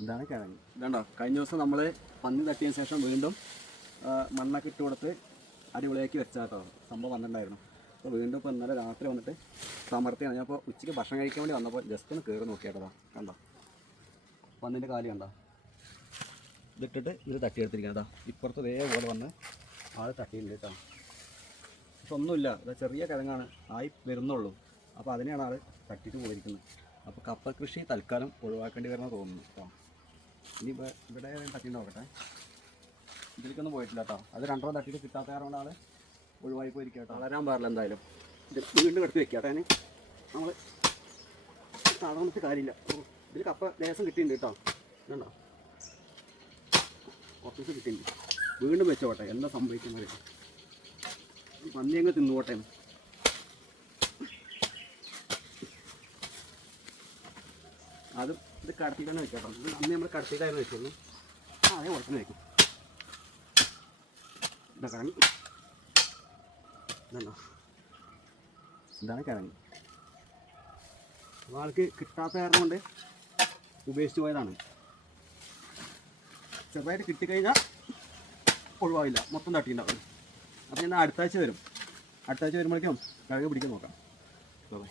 ഇതാണ് കിഴങ്ങ്. ഇതുണ്ടോ, കഴിഞ്ഞ ദിവസം നമ്മൾ പന്നി തട്ടിയതിന് ശേഷം വീണ്ടും മണ്ണൊക്കെ ഇട്ട് കൊടുത്ത് അടിപൊളിയാക്കി വെച്ചാൽ കേട്ടോ സംഭവം വന്നിട്ടുണ്ടായിരുന്നു. അപ്പോൾ വീണ്ടും ഇപ്പോൾ ഇന്നലെ രാത്രി വന്നിട്ട് സമർത്തിയാണ്. ഞാൻ ഇപ്പോൾ ഉച്ചയ്ക്ക് ഭക്ഷണം കഴിക്കാൻ വേണ്ടി വന്നപ്പോൾ ജസ്റ്റ് ഒന്ന് കയറി നോക്കിയാട്ടോ. കണ്ടോ പന്നിൻ്റെ കാല് കണ്ടോ, ഇതിട്ടിട്ട് ഇത് തട്ടിയെടുത്തിരിക്കണം. ഇപ്പുറത്ത് പോലെ വന്ന് ആൾ തട്ടിയിട്ടുണ്ട് കേട്ടോ. പക്ഷെ ഒന്നുമില്ല, ഇത് ചെറിയ കിഴങ്ങാണ്, ആയി വരുന്നുള്ളൂ. അപ്പോൾ അതിനെയാണ് ആൾ തട്ടിയിട്ട് പോയിരിക്കുന്നത്. അപ്പോൾ കപ്പ കൃഷി തൽക്കാലം ഒഴിവാക്കേണ്ടി വരണമെന്ന് തോന്നുന്നു കേട്ടോ. ഇനി ഇവിടെ തട്ടിയിട്ട് നോക്കട്ടെ. ഇതിലേക്കൊന്നും പോയിട്ടില്ല കേട്ടോ. അത് രണ്ടെണ്ണം തട്ടിയിട്ട് കിട്ടാത്ത കാരണം ആൾ ഒഴിവായി പോയിരിക്കുക കേട്ടോ. വളരാൻ പാടില്ല എന്തായാലും. ഇത് വീണ്ടും എടുത്ത് വെക്കുക കേട്ടോ. അതിന് നമ്മൾ സാധാരണത്തെ കാര്യമില്ല. ഇതിൽ കപ്പ ലേശം കിട്ടിയിട്ടുണ്ട് കേട്ടോ. ഇതുണ്ടോ, കുറച്ച് ദിവസം കിട്ടിയിട്ടുണ്ട്. വീണ്ടും വെച്ചോട്ടെ, എന്താ സംഭവിക്കുന്നത്. പന്നി അങ്ങ് തിന്നുപോട്ടെ. അത് ഇത് കടത്തി തന്നെ വെക്കാം കേട്ടോ. ഇത് അന്ന് നമ്മൾ കടത്തിയിട്ടായിരുന്നു വെച്ചിരുന്നു. അതേ ഉടനെ വയ്ക്കും. ഇതാ കിഴങ്ങ്, ഇതുണ്ടോ, ഇതാണ് കിഴങ്ങ്. അപ്പോൾ ആൾക്ക് കിട്ടാത്ത കാരണം കൊണ്ട് ഉപേക്ഷിച്ച് പോയതാണ്. ചെറുതായിട്ട് കിട്ടിക്കഴിഞ്ഞാൽ ഒഴിവാവില്ല, മൊത്തം തട്ടിയിട്ടുണ്ടാവും. അപ്പോൾ ഞാൻ അടുത്താഴ്ച വരും. അടുത്താഴ്ച വരുമ്പോഴേക്കും കിഴങ്ങ് പിടിക്കാൻ നോക്കാം. ബൈ.